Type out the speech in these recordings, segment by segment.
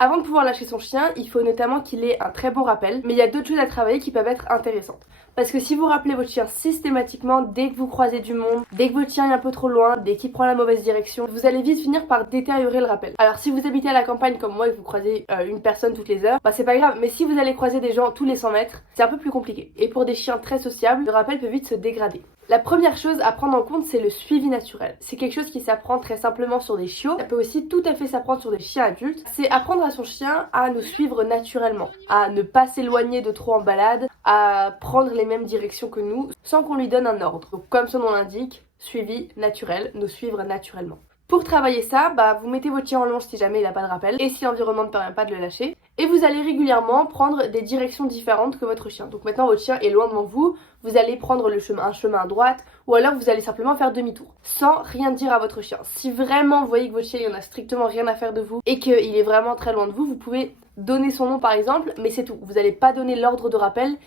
Avant de pouvoir lâcher son chien, il faut notamment qu'il ait un très bon rappel, mais il y a d'autres choses à travailler qui peuvent être intéressantes. Parce que si vous rappelez votre chien systématiquement dès que vous croisez du monde, dès que votre chien est un peu trop loin, dès qu'il prend la mauvaise direction, vous allez vite finir par détériorer le rappel. Alors si vous habitez à la campagne comme moi et que vous croisez une personne toutes les heures, bah c'est pas grave, mais si vous allez croiser des gens tous les 100 mètres, c'est un peu plus compliqué. Et pour des chiens très sociables, le rappel peut vite se dégrader. La première chose à prendre en compte, c'est le suivi naturel. C'est quelque chose qui s'apprend très simplement sur des chiots. Ça peut aussi tout à fait s'apprendre sur des chiens adultes. C'est apprendre à son chien à nous suivre naturellement, à ne pas s'éloigner de trop en balade, à prendre les mêmes directions que nous, sans qu'on lui donne un ordre. Donc comme son nom l'indique, suivi naturel, nous suivre naturellement. Pour travailler ça, vous mettez votre chien en longe si jamais il n'a pas de rappel et si l'environnement ne permet pas de le lâcher. Et vous allez régulièrement prendre des directions différentes que votre chien. Donc maintenant votre chien est loin devant vous, vous allez prendre un chemin à droite ou alors vous allez simplement faire demi-tour sans rien dire à votre chien. Si vraiment vous voyez que votre chien il en a strictement rien à faire de vous et qu'il est vraiment très loin de vous, vous pouvez donner son nom par exemple, mais c'est tout. Vous n'allez pas donner l'ordre de rappel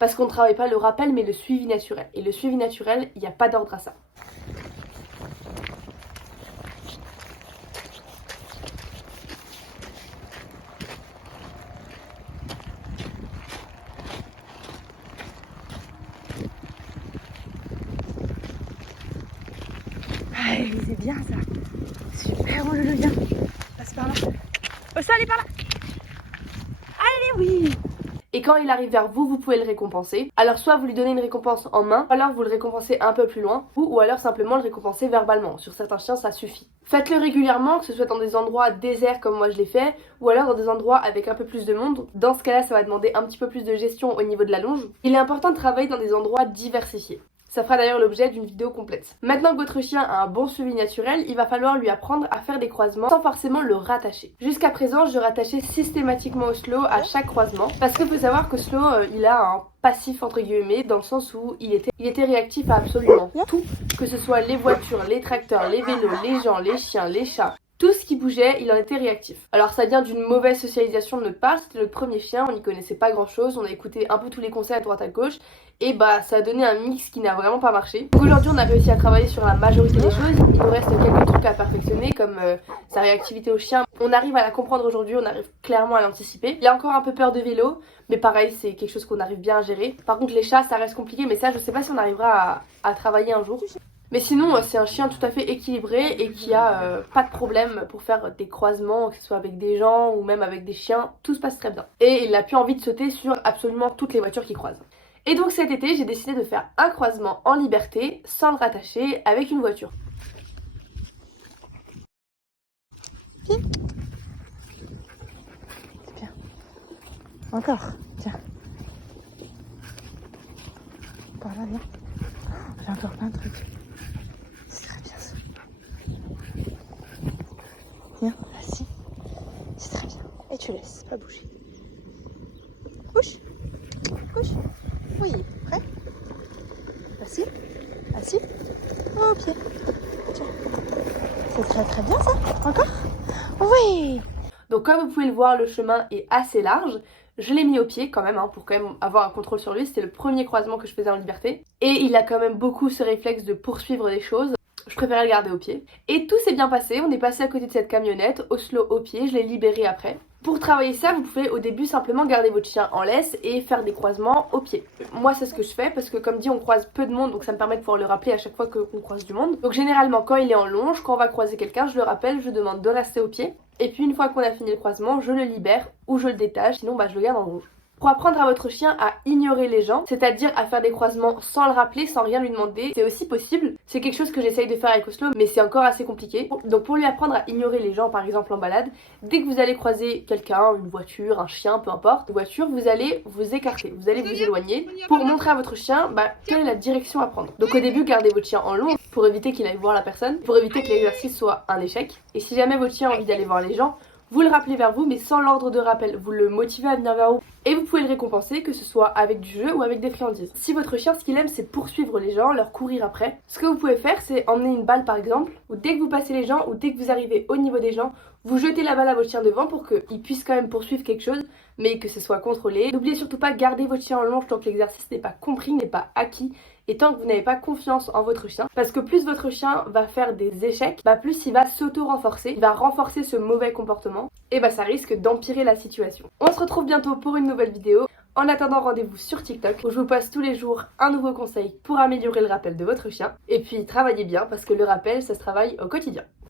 parce qu'on ne travaille pas le rappel mais le suivi naturel. Et le suivi naturel, il n'y a pas d'ordre à ça. Allez, c'est bien ça. Super, on le bien. Passe par là. Oh, ça, allez par là. Allez, oui. Et quand il arrive vers vous, vous pouvez le récompenser. Alors soit vous lui donnez une récompense en main, alors vous le récompensez un peu plus loin, ou alors simplement le récompenser verbalement. Sur certains chiens, ça suffit. Faites-le régulièrement, que ce soit dans des endroits déserts comme moi je l'ai fait, ou alors dans des endroits avec un peu plus de monde. Dans ce cas-là, ça va demander un petit peu plus de gestion au niveau de la longe. Il est important de travailler dans des endroits diversifiés. Ça fera d'ailleurs l'objet d'une vidéo complète. Maintenant que votre chien a un bon suivi naturel, il va falloir lui apprendre à faire des croisements sans forcément le rattacher. Jusqu'à présent, je rattachais systématiquement Oslo à chaque croisement parce qu'il faut savoir qu'Oslo, il a un passif entre guillemets dans le sens où il était réactif à absolument tout, que ce soit les voitures, les tracteurs, les vélos, les gens, les chiens, les chats. Tout ce qui bougeait, il en était réactif. Alors ça vient d'une mauvaise socialisation de notre part, c'était notre premier chien, on n'y connaissait pas grand chose, on a écouté un peu tous les conseils à droite à gauche, et ça a donné un mix qui n'a vraiment pas marché. Donc aujourd'hui on a réussi à travailler sur la majorité des choses, il nous reste quelques trucs à perfectionner comme sa réactivité au chien. On arrive à la comprendre aujourd'hui, on arrive clairement à l'anticiper. Il a encore un peu peur de vélo, mais pareil c'est quelque chose qu'on arrive bien à gérer. Par contre les chats ça reste compliqué, mais ça je sais pas si on arrivera à travailler un jour. Mais sinon, c'est un chien tout à fait équilibré et qui a pas de problème pour faire des croisements, que ce soit avec des gens ou même avec des chiens, tout se passe très bien. Et il n'a plus envie de sauter sur absolument toutes les voitures qu'il croise. Et donc cet été, j'ai décidé de faire un croisement en liberté, sans le rattacher, avec une voiture. C'est bien. Encore, tiens. Par là, viens. J'ai encore plein de trucs. C'est très bien ça. Viens, assis. C'est très bien. Et tu laisses, pas bouger. Bouge. Bouge. Oui, prêt. Assis. Assis. Au pied. Tiens. C'est très très bien ça. Encore. Oui. Donc comme vous pouvez le voir, le chemin est assez large. Je l'ai mis au pied quand même, pour quand même avoir un contrôle sur lui. C'était le premier croisement que je faisais en liberté. Et il a quand même beaucoup ce réflexe de poursuivre des choses. Je préférais le garder au pied. Et tout s'est bien passé, on est passé à côté de cette camionnette, Oslo au pied, je l'ai libéré après. Pour travailler ça, vous pouvez au début simplement garder votre chien en laisse et faire des croisements au pied. Moi c'est ce que je fais parce que comme dit on croise peu de monde, donc ça me permet de pouvoir le rappeler à chaque fois qu'on croise du monde. Donc généralement quand il est en longe, quand on va croiser quelqu'un, je le rappelle, je demande de rester au pied. Et puis une fois qu'on a fini le croisement, je le libère ou je le détache, sinon je le garde en longe. Pour apprendre à votre chien à ignorer les gens, c'est-à-dire à faire des croisements sans le rappeler, sans rien lui demander, c'est aussi possible. C'est quelque chose que j'essaye de faire avec Oslo, mais c'est encore assez compliqué. Donc pour lui apprendre à ignorer les gens, par exemple en balade, dès que vous allez croiser quelqu'un, une voiture, un chien, peu importe, une voiture, vous allez vous écarter, vous allez vous éloigner pour montrer à votre chien quelle est la direction à prendre. Donc au début, gardez votre chien en long pour éviter qu'il aille voir la personne, pour éviter que l'exercice soit un échec. Et si jamais votre chien a envie d'aller voir les gens, vous le rappelez vers vous mais sans l'ordre de rappel, vous le motivez à venir vers vous. Et vous pouvez le récompenser, que ce soit avec du jeu ou avec des friandises. Si votre chien, ce qu'il aime, c'est poursuivre les gens, leur courir après, ce que vous pouvez faire, c'est emmener une balle par exemple, ou dès que vous passez les gens, ou dès que vous arrivez au niveau des gens, vous jetez la balle à votre chien devant pour qu'il puisse quand même poursuivre quelque chose, mais que ce soit contrôlé. N'oubliez surtout pas de garder votre chien en longe tant que l'exercice n'est pas compris, n'est pas acquis, Et tant que vous n'avez pas confiance en votre chien, parce que plus votre chien va faire des échecs, plus il va s'auto-renforcer, il va renforcer ce mauvais comportement, et ça risque d'empirer la situation. On se retrouve bientôt pour une nouvelle vidéo. En attendant, rendez-vous sur TikTok où je vous poste tous les jours un nouveau conseil pour améliorer le rappel de votre chien. Et puis travaillez bien parce que le rappel, ça se travaille au quotidien.